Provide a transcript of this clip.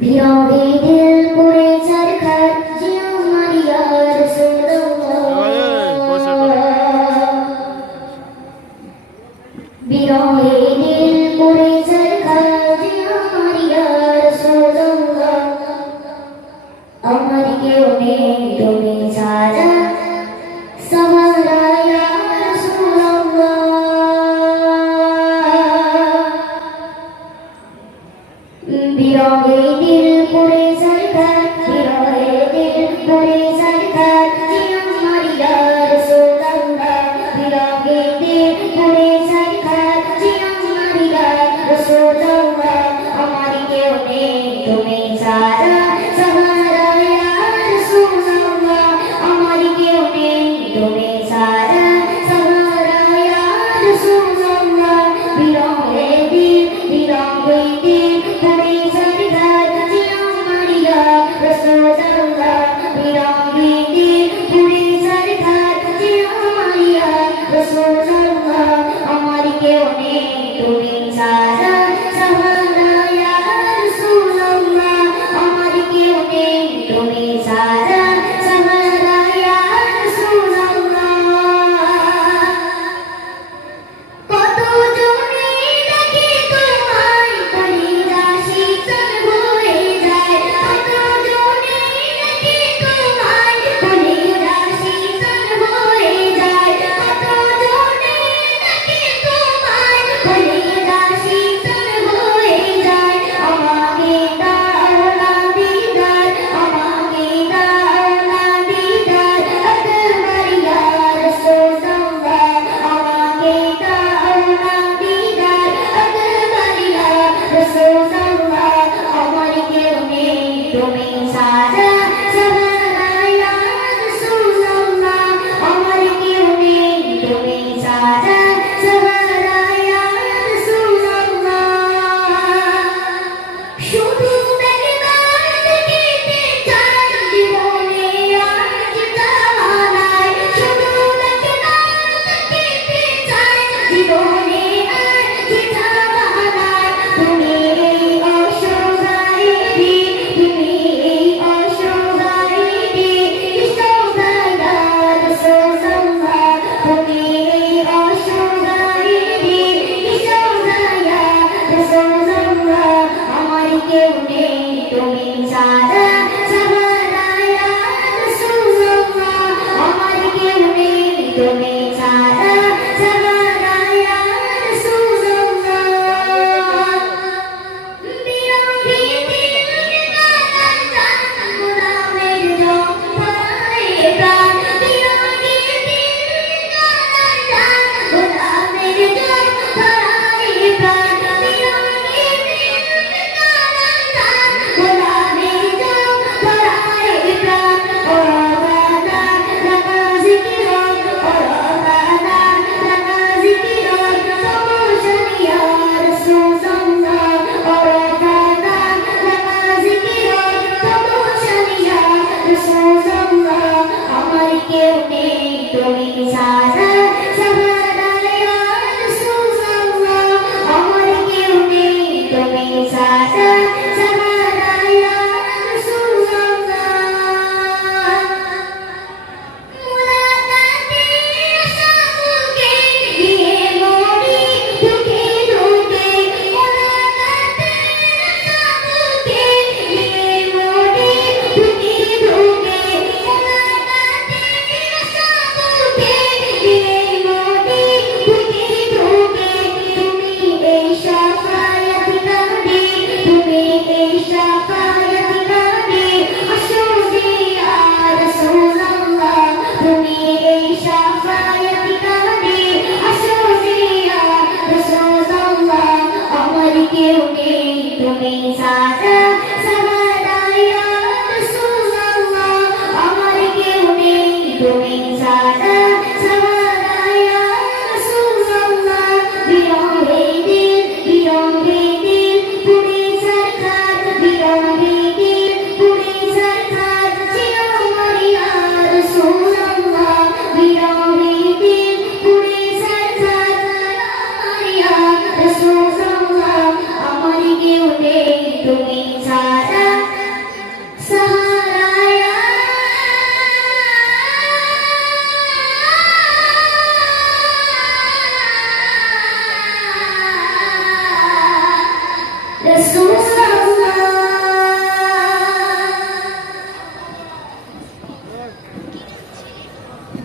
বিরহে দিল পুরে সরকার জিও মারিয়া রাসূলুল্লাহ বিরহে दिल पूरे सरकार मेरे दिल पूरे सरकार जिया हमारी यार सुगंधा मेरा दिल पूरे सरकार जिया हमारी यार सुगंधा हमारी के उन्हें तुम्हें सारा सहारा यार सुगंधा हमारी के उन्हें तुम्हें doing, doing, doing, Cristo tiene